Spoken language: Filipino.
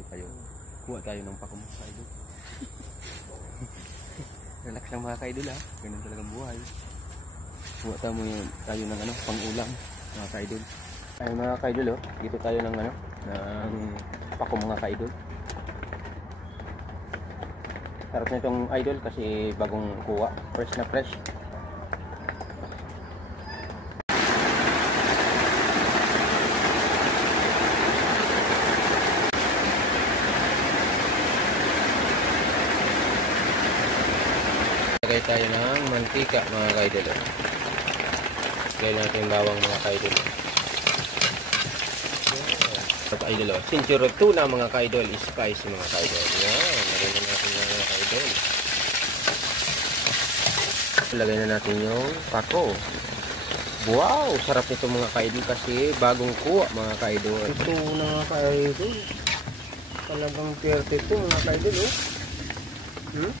dito tayo. Kuha tayo ng pako mga kaidol. Relax lang mga kaidol ha. Ganun talagang buhay. Kuha tayo ng ano, pang-ulam mga kaidol. Ay mga kaidol oh, dito tayo ng ano, ng pako mga kaidol. Sarap nitong idol kasi bagong kuha, fresh na fresh. Lagay tayo ng mantika mga kaidol. Lagay natin yung bawang mga kaidol. Kaidol, Century tuna mga kaidol, spice mga kaidol. Yan, lagay na natin yung mga kaidol. Lagay na natin yung pako. Wow, sarap nito mga kaidol kasi bagong kuha mga kaidol. Ito mga kaidol. Talagang 32 mga kaidol oh.